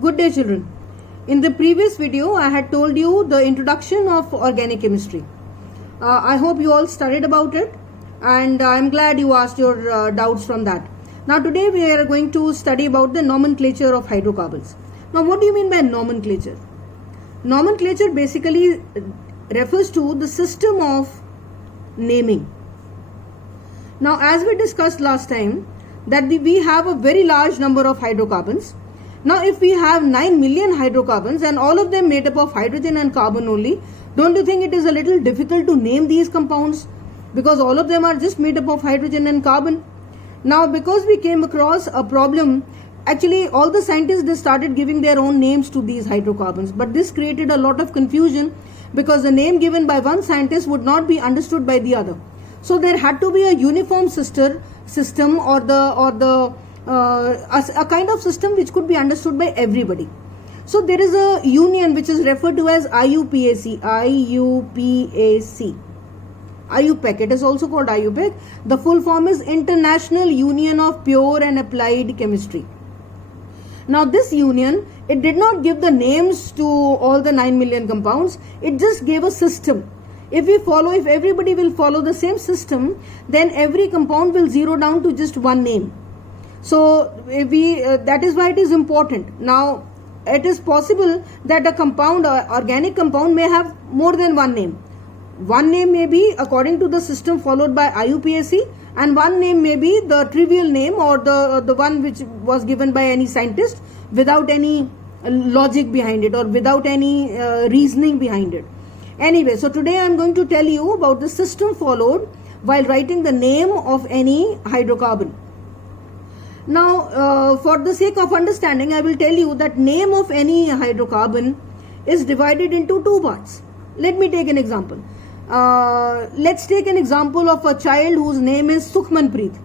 Good day, children. In the previous video, I had told you the introduction of organic chemistry. I hope you all studied about it, and I'm glad you asked your doubts from that. Now today we are going to study about the nomenclature of hydrocarbons. Now what do you mean by nomenclature? Nomenclature basically refers to the system of naming. Now as we discussed last time that we have a very large number of hydrocarbons. Now if we have 9 million hydrocarbons and all of them made up of hydrogen and carbon only, don't you think it is a little difficult to name these compounds? Because all of them are just made up of hydrogen and carbon. Now because we came across a problem, actually all the scientists, they started giving their own names to these hydrocarbons, but this created a lot of confusion because the name given by one scientist would not be understood by the other. So there had to be a uniform system or a kind of system which could be understood by everybody. So there is a union which is referred to as IUPAC. IUPAC. It is also called IUPAC. The full form is International Union of Pure and Applied Chemistry. Now this union, it did not give the names to all the 9 million compounds. It just gave a system. If everybody will follow the same system, then every compound will zero down to just one name. So that is why it is important. Now it is possible that a compound, organic compound, may have more than one name. One name may be according to the system followed by IUPAC, and one name may be the trivial name or the one which was given by any scientist without any logic behind it or without any reasoning behind it. Anyway, so today I am going to tell you about the system followed while writing the name of any hydrocarbon. Now, for the sake of understanding, I will tell you that name of any hydrocarbon is divided into two parts. Let me take an example. Let's take an example of a child whose name is Sukhmanpreet.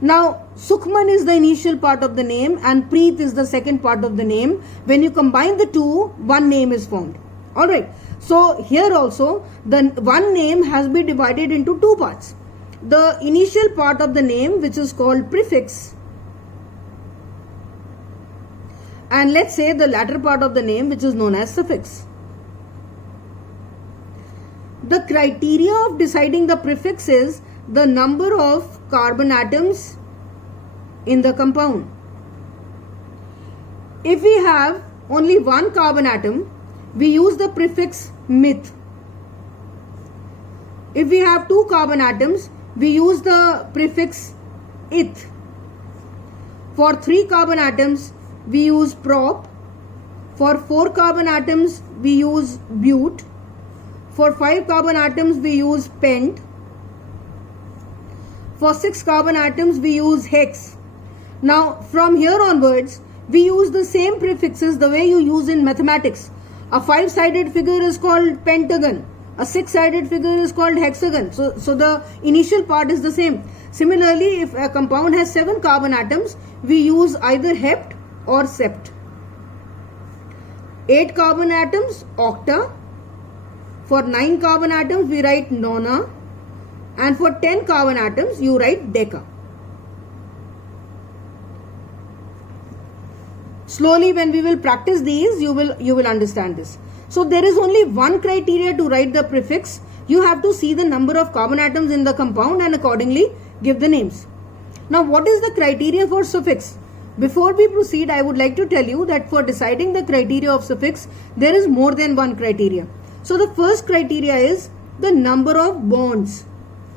Now, Sukhman is the initial part of the name and Preet is the second part of the name. When you combine the two, one name is formed. Alright. So, here also, the one name has been divided into two parts. The initial part of the name, which is called prefix, and let's say the latter part of the name, which is known as suffix. The criteria of deciding the prefix is the number of carbon atoms in the compound. If we have only one carbon atom, we use the prefix meth. If we have two carbon atoms, we use the prefix eth. For 3 carbon atoms, we use prop. For 4 carbon atoms, we use but. For 5 carbon atoms, we use pent. For 6 carbon atoms, we use hex. Now, from here onwards, we use the same prefixes the way you use in mathematics. A 5-sided figure is called pentagon. A 6-sided figure is called hexagon. So the initial part is the same. Similarly, if a compound has 7 carbon atoms, we use either hept or sept. 8 carbon atoms, octa. For 9 carbon atoms, we write nona. And for 10 carbon atoms, you write deca. Slowly, when we will practice these, you will understand this. So there is only one criteria to write the prefix. You have to see the number of carbon atoms in the compound and accordingly give the names. Now what is the criteria for suffix? Before we proceed, I would like to tell you that for deciding the criteria of suffix, there is more than one criteria. So the first criteria is the number of bonds.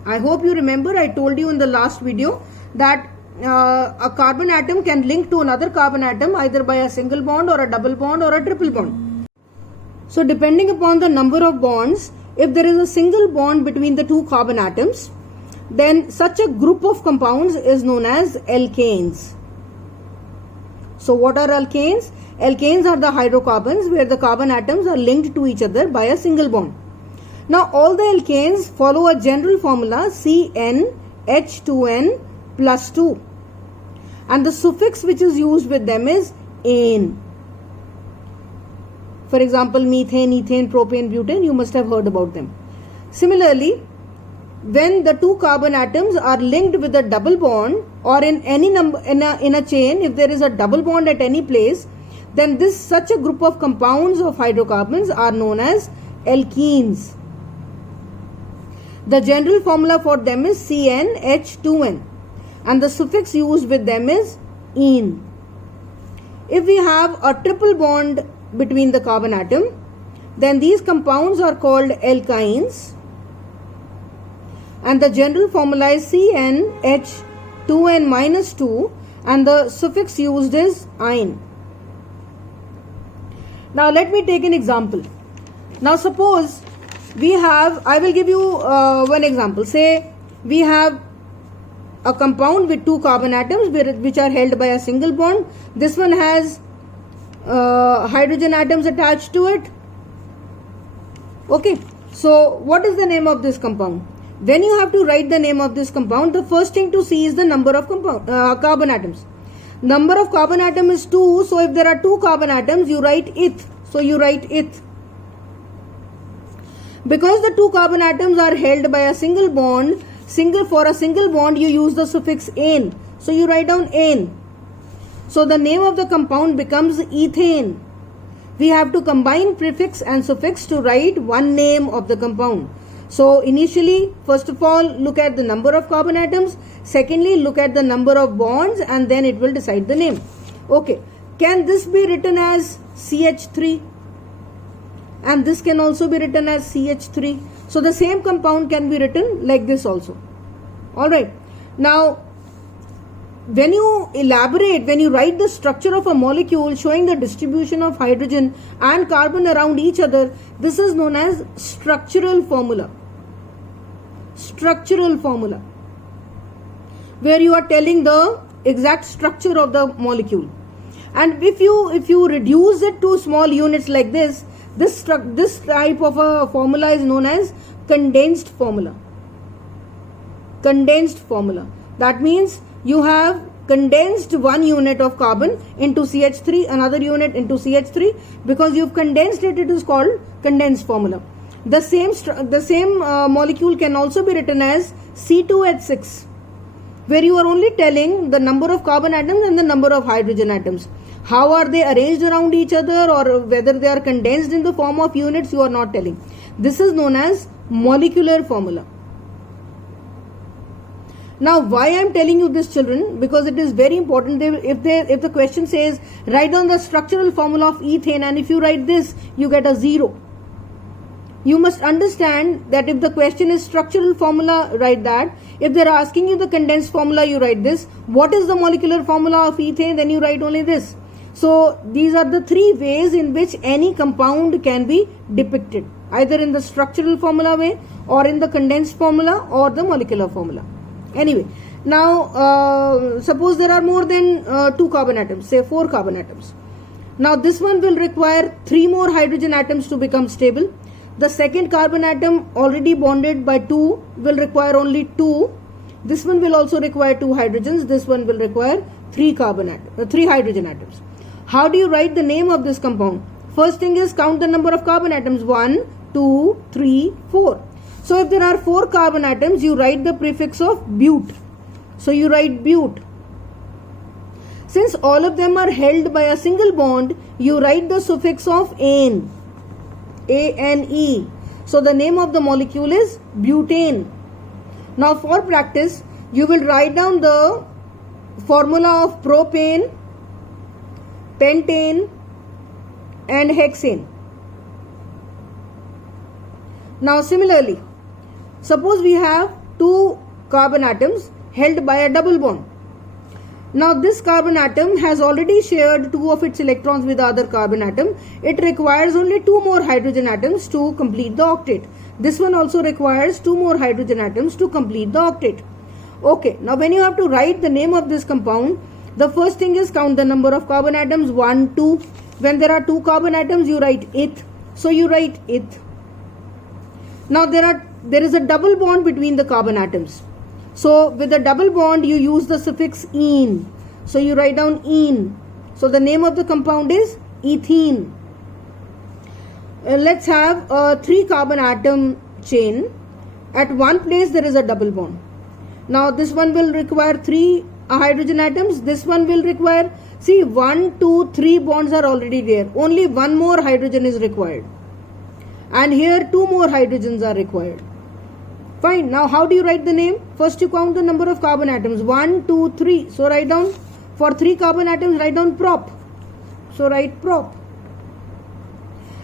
I hope you remember I told you in the last video that a carbon atom can link to another carbon atom either by a single bond or a double bond or a triple bond. So depending upon the number of bonds, if there is a single bond between the two carbon atoms, then such a group of compounds is known as alkanes. So what are alkanes? Alkanes are the hydrocarbons where the carbon atoms are linked to each other by a single bond. Now all the alkanes follow a general formula CnH2n plus 2, and the suffix which is used with them is ane. For example, methane, ethane, propane, butane, you must have heard about them. Similarly, when the two carbon atoms are linked with a double bond or in any number in a chain, if there is a double bond at any place, then this such a group of compounds of hydrocarbons are known as alkenes. The general formula for them is CnH2n and the suffix used with them is -ene. If we have a triple bond between the carbon atom, then these compounds are called alkynes and the general formula is CnH2n-2 and the suffix used is -ine. Now let me take an example. Now suppose we have, I will give you one example. Say we have a compound with two carbon atoms which are held by a single bond. This one has hydrogen atoms attached to it. Okay, so what is the name of this compound? When you have to write the name of this compound, the first thing to see is the number of carbon atoms. Number of carbon atom is 2, so if there are 2 carbon atoms, you write ith. So you write ith. Because the 2 carbon atoms are held by a single bond, for a single bond you use the suffix -ane. So you write down -ane. So the name of the compound becomes ethane. We have to combine prefix and suffix to write one name of the compound. So initially, first of all, look at the number of carbon atoms. Secondly, look at the number of bonds and then it will decide the name. Okay, can this be written as CH3? And this can also be written as CH3. So the same compound can be written like this also. Alright, now when you elaborate, when you write the structure of a molecule showing the distribution of hydrogen and carbon around each other, this is known as structural formula. Structural formula, where you are telling the exact structure of the molecule. And if you reduce it to small units like this type of a formula is known as condensed formula. Condensed formula. That means you have condensed one unit of carbon into CH3, another unit into CH3. Because you've condensed it, it is called condensed formula. The same molecule can also be written as C2H6, where you are only telling the number of carbon atoms and the number of hydrogen atoms. How are they arranged around each other or whether they are condensed in the form of units, you are not telling. This is known as molecular formula. Now, why I am telling you this, children? Because it is very important. If the question says write down the structural formula of ethane, and if you write this, you get a 0. You must understand that if the question is structural formula, write that. If they are asking you the condensed formula, you write this. What is the molecular formula of ethane? Then you write only this. So these are the 3 ways in which any compound can be depicted, either in the structural formula way or in the condensed formula or the molecular formula. Anyway, now suppose there are more than 2 carbon atoms, say 4 carbon atoms. Now this one will require 3 more hydrogen atoms to become stable. The second carbon atom already bonded by 2 will require only 2. This one will also require 2 hydrogens. This one will require 3 hydrogen atoms. How do you write the name of this compound? First thing is count the number of carbon atoms. 1, 2, 3, 4. So if there are 4 carbon atoms, you write the prefix of but. So you write but. Since all of them are held by a single bond, you write the suffix of ane. A-N-E. So the name of the molecule is butane. Now for practice, you will write down the formula of propane, pentane and hexane. Now similarly, suppose we have 2 carbon atoms held by a double bond. Now this carbon atom has already shared 2 of its electrons with the other carbon atom. It requires only 2 more hydrogen atoms to complete the octet. This one also requires 2 more hydrogen atoms to complete the octet. Okay, now when you have to write the name of this compound, the first thing is count the number of carbon atoms. 1, 2. When there are 2 carbon atoms, you write ith. So you write ith. Now there is a double bond between the carbon atoms. So with a double bond, you use the suffix -ene. So you write down -ene. So the name of the compound is ethene. Let's have a 3 carbon atom chain. At one place there is a double bond. Now this one will require 3 hydrogen atoms. This one will require See, 1, 2, 3 bonds are already there. Only one more hydrogen is required. And here 2 more hydrogens are required. Fine. Now how do you write the name? First you count the number of carbon atoms. 1, 2, 3. So write down, for 3 carbon atoms, write down prop. So write prop.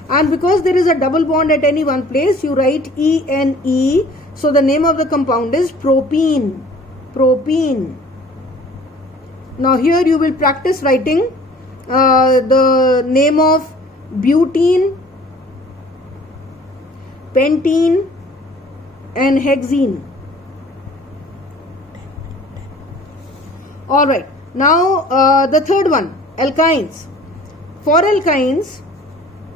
And because there is a double bond at any one place, you write ENE. So the name of the compound is propene. Propene. Now here you will practice writing the name of butene, pentene and hexene. Alright, now the third one, alkynes. For alkynes,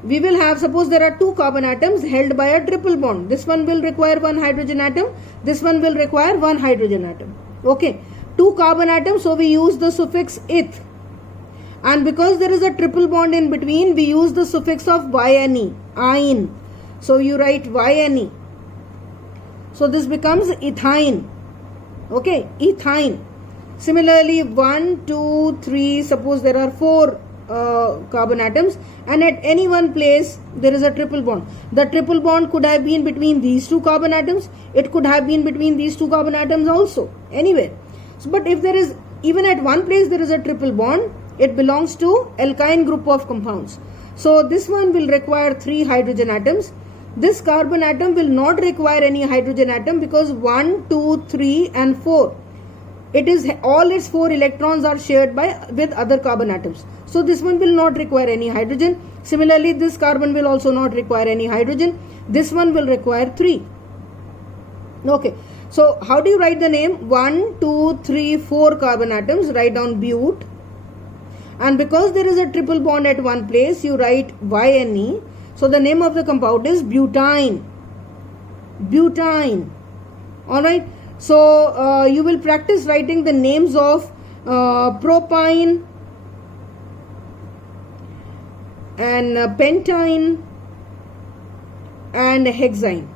we will have, suppose there are 2 carbon atoms held by a triple bond. This one will require 1 hydrogen atom, this one will require 1 hydrogen atom. Okay, 2 carbon atoms, so we use the suffix eth. And because there is a triple bond in between, we use the suffix of yne, ine. So you write yne. So this becomes ethyne. Okay, ethyne. Similarly, 1, 2, 3, suppose there are 4 carbon atoms, and at any one place there is a triple bond. The triple bond could have been between these 2 carbon atoms. It could have been between these 2 carbon atoms also, anywhere. So, but if there is, even at one place there is a triple bond, it belongs to alkyne group of compounds. So this one will require 3 hydrogen atoms. This carbon atom will not require any hydrogen atom because 1, 2, 3 and 4. It is all its 4 electrons are shared with other carbon atoms. So this one will not require any hydrogen. Similarly, this carbon will also not require any hydrogen. This one will require 3. Okay. So how do you write the name? 1, 2, 3, 4 carbon atoms. Write down but. And because there is a triple bond at one place, you write yne. So the name of the compound is butene. Butene. Alright. So you will practice writing the names of propyne and pentine and hexyne.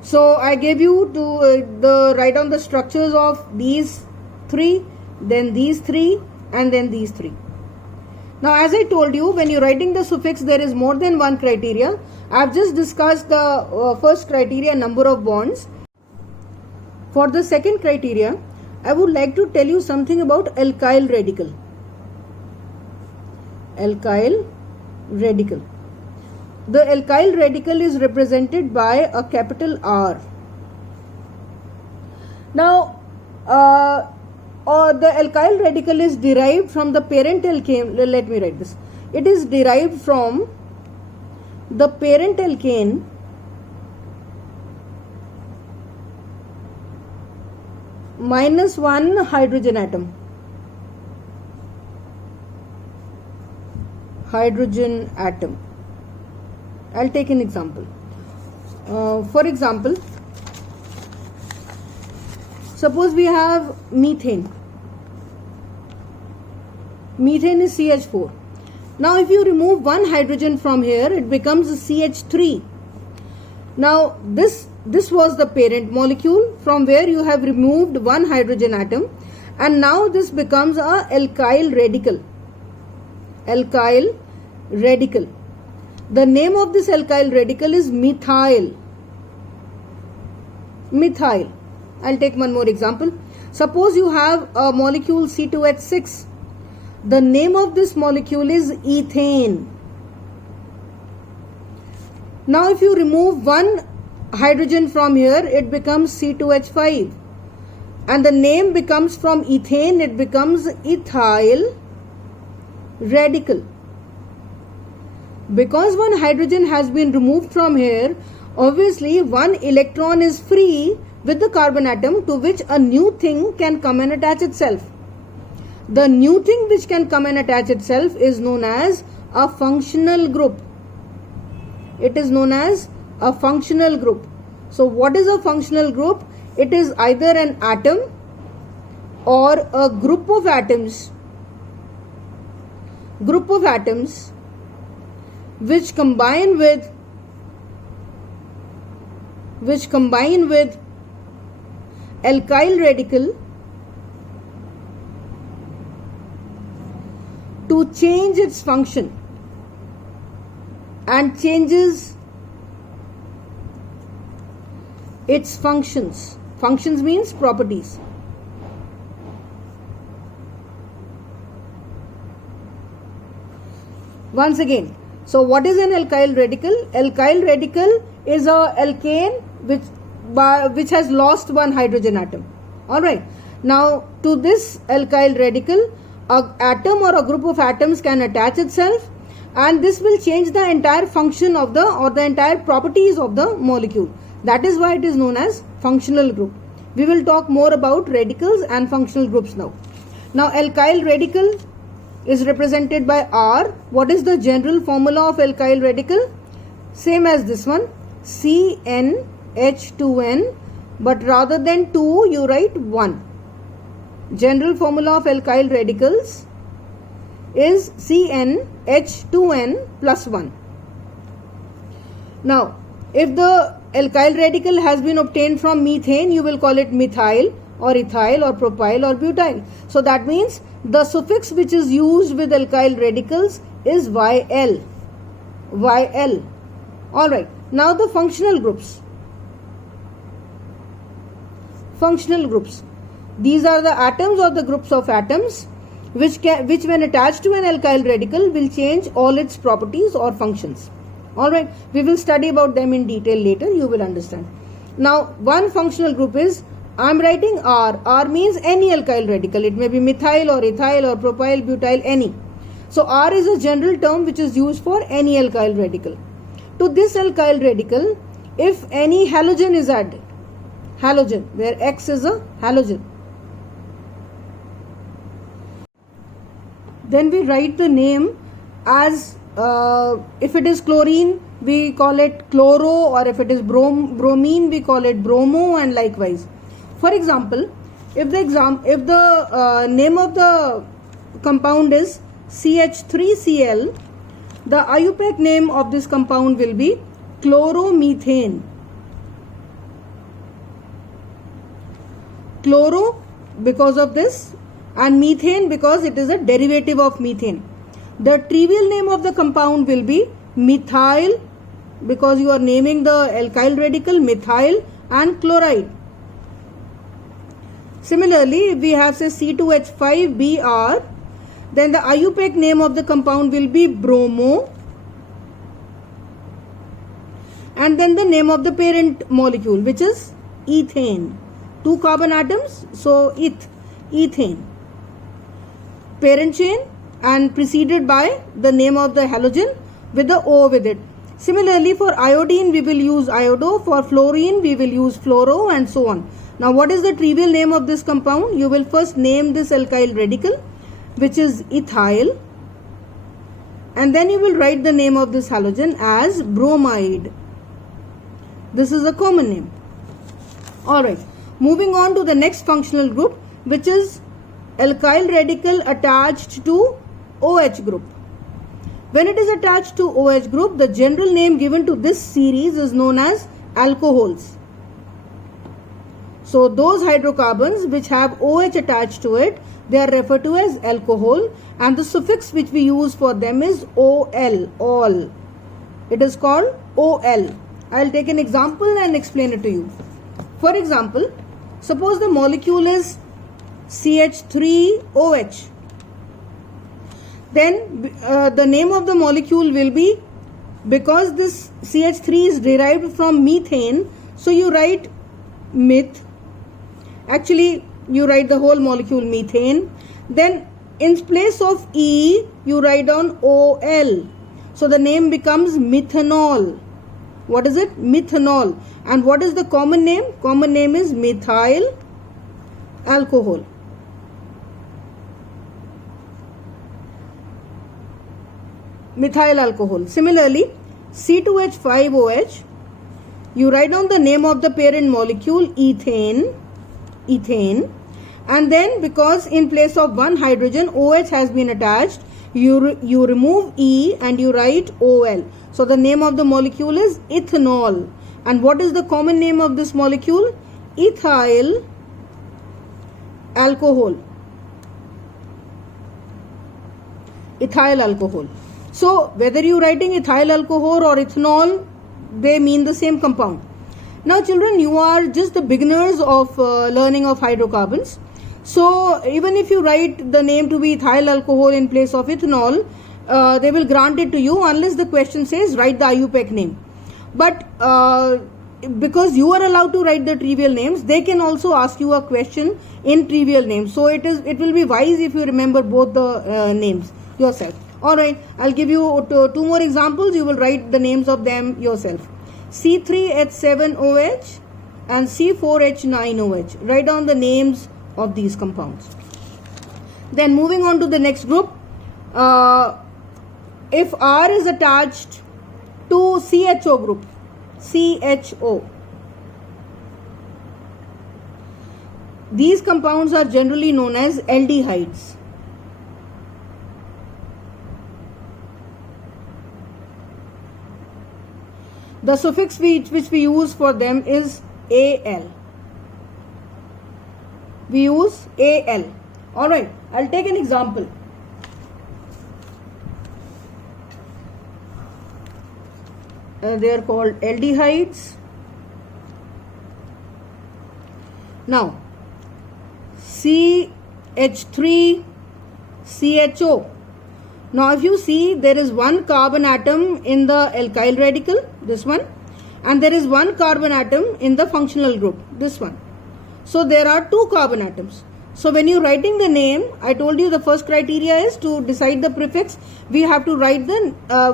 So I gave you to write down the structures of these 3, then these 3 and then these 3. Now as I told you, when you're writing the suffix, there is more than one criteria. I've just discussed the first criteria, number of bonds. For the second criteria, I would like to tell you something about alkyl radical. Alkyl radical. The alkyl radical is represented by a capital R. Now, the alkyl radical is derived from the parent alkane. Let me write this. It is derived from the parent alkane minus 1 hydrogen atom. Hydrogen atom. I'll take an example. For example, suppose we have methane. Methane is CH4. Now if you remove 1 hydrogen from here, it becomes CH3. Now this was the parent molecule from where you have removed 1 hydrogen atom, and now this becomes a alkyl radical. Alkyl radical. The name of this alkyl radical is methyl. Methyl. I'll take one more example. Suppose you have a molecule C2H6. The name of this molecule is ethane. Now if you remove 1 hydrogen from here, it becomes C2H5. And the name becomes, from ethane, it becomes ethyl radical. Because 1 hydrogen has been removed from here, obviously 1 electron is free with the carbon atom, to which a new thing can come and attach itself. The new thing which can come and attach itself is known as a functional group. It is known as a functional group. So what is a functional group? It is either an atom or a group of atoms. Group of atoms which combine with alkyl radical to change its function and changes its functions. Functions means properties. Once again, so what is an alkyl radical? Alkyl radical is a alkane which has lost one hydrogen atom. Alright. Now to this alkyl radical, a atom or a group of atoms can attach itself, and this will change the entire function of the entire properties of the molecule. That is why it is known as functional group. We will talk more about radicals and functional groups now. Now alkyl radical is represented by R. What is the general formula of alkyl radical? Same as this one, CnH2n, but rather than 2 you write 1. General formula of alkyl radicals is CnH2n plus 1. Now, if the alkyl radical has been obtained from methane, you will call it methyl or ethyl or propyl or butyl. So that means the suffix which is used with alkyl radicals is YL. YL. Alright. Now the functional groups. Functional groups. These are the atoms or the groups of atoms which when attached to an alkyl radical will change all its properties or functions. Alright, we will study about them in detail later, you will understand. Now one functional group is, I am writing R. R means any alkyl radical. It may be methyl or ethyl or propyl, butyl, any. So R is a general term which is used for any alkyl radical. To this alkyl radical, if any halogen is added, halogen, where X is a halogen, then we write the name as, if it is chlorine, we call it chloro, or if it is bromine, we call it bromo, and likewise. For example, if the name of the compound is CH3Cl, the IUPAC name of this compound will be chloromethane. Chloro because of this, and methane because it is a derivative of methane. The trivial name of the compound will be methyl because you are naming the alkyl radical methyl and chloride. Similarly, if we have say C2H5Br, then the IUPAC name of the compound will be bromo, and then the name of the parent molecule, which is ethane. 2 carbon atoms, so ethane. Parent chain and preceded by the name of the halogen with the O with it. Similarly, for iodine we will use iodo, for fluorine we will use fluoro, and so on. Now what is the trivial name of this compound? You will first name this alkyl radical, which is ethyl, and then you will write the name of this halogen as bromide. This is a common name. Alright, moving on to the next functional group, which is alkyl radical attached to OH group. When it is attached to OH group, the general name given to this series is known as alcohols. So those hydrocarbons which have OH attached to it, they are referred to as alcohol, and the suffix which we use for them is OL, all. It is called OL. I will take an example and explain it to you. For example, suppose the molecule is CH3OH. Then the name of the molecule will be, because this CH3 is derived from methane, so you write meth. Actually, you write the whole molecule methane. Then in place of E, you write down OL. So the name becomes methanol. What is it? Methanol. And what is the common name? Common name is methyl alcohol. Methyl alcohol. Similarly, C2H5OH, you write down the name of the parent molecule ethane, and then because in place of one hydrogen OH has been attached, you remove E and you write OL. So the name of the molecule is ethanol. And what is the common name of this molecule? Ethyl alcohol. ethyl alcohol. So whether you writing ethyl alcohol or ethanol, they mean the same compound. Now children, you are just the beginners of learning of hydrocarbons. So even if you write the name to be ethyl alcohol in place of ethanol, they will grant it to you unless the question says write the IUPAC name. But because you are allowed to write the trivial names, they can also ask you a question in trivial names. So it will be wise if you remember both the names yourself. Alright, I'll give you two more examples. You will write the names of them yourself. C3H7OH and C4H9OH. Write down the names of these compounds. Then moving on to the next group. If R is attached to CHO group, CHO, these compounds are generally known as aldehydes. The suffix which we use for them is Al. We use Al. Alright, I'll take an example. They are called aldehydes. Now, CH3CHO. Now if you see, there is one carbon atom in the alkyl radical, this one, and there is one carbon atom in the functional group, this one. So there are two carbon atoms. So when you writing the name, I told you the first criteria is to decide the prefix. We have to write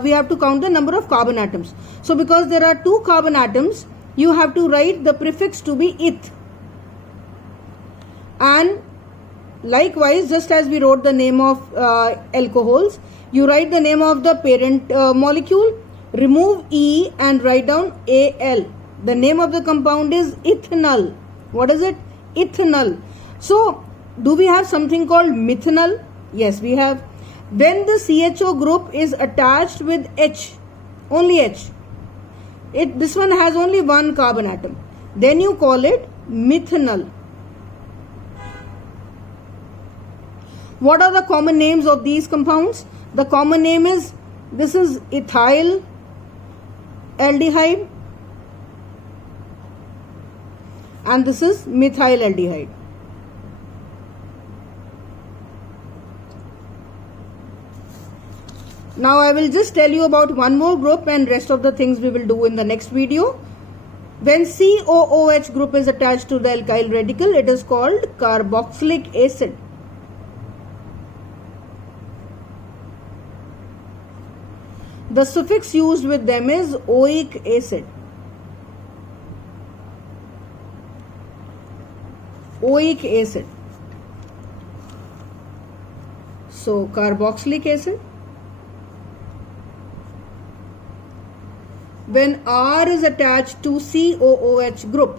we have to count the number of carbon atoms. So because there are two carbon atoms, you have to write the prefix to be eth. And likewise, just as we wrote the name of alcohols, you write the name of the parent molecule, remove E and write down Al. The name of the compound is ethanol. What is it? Ethanol. So, do we have something called methanol? Yes, we have. When the CHO group is attached with H, only H, this one has only one carbon atom, then you call it methanol. What are the common names of these compounds? The common name is, this is ethyl aldehyde and this is methyl aldehyde. Now I will just tell you about one more group and rest of the things we will do in the next video. When COOH group is attached to the alkyl radical, it is called carboxylic acid. The suffix used with them is oic acid. Oic acid. So carboxylic acid. When R is attached to COOH group.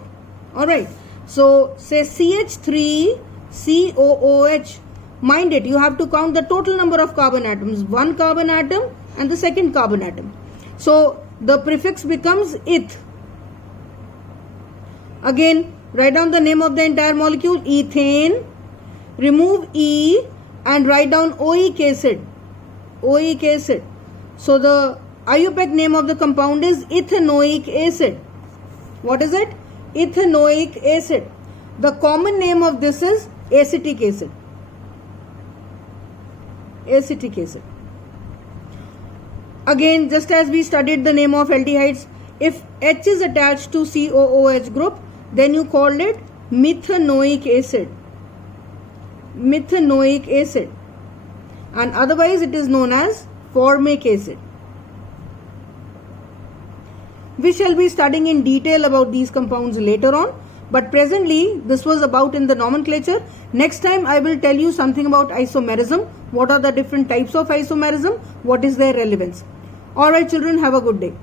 Alright. So say CH3COOH. Mind it, you have to count the total number of carbon atoms. One carbon atom and the second carbon atom. So the prefix becomes eth. Again, write down the name of the entire molecule, ethane. Remove E and write down oic acid. Oic acid. So the IUPAC name of the compound is ethanoic acid. What is it? Ethanoic acid. The common name of this is acetic acid. Acetic acid. Again, just as we studied the name of aldehydes, if H is attached to COOH group, then you call it methanoic acid. Methanoic acid. And otherwise it is known as formic acid. We shall be studying in detail about these compounds later on, but presently this was about in the nomenclature. Next time I will tell you something about isomerism. What are the different types of isomerism? What is their relevance? Alright children, have a good day.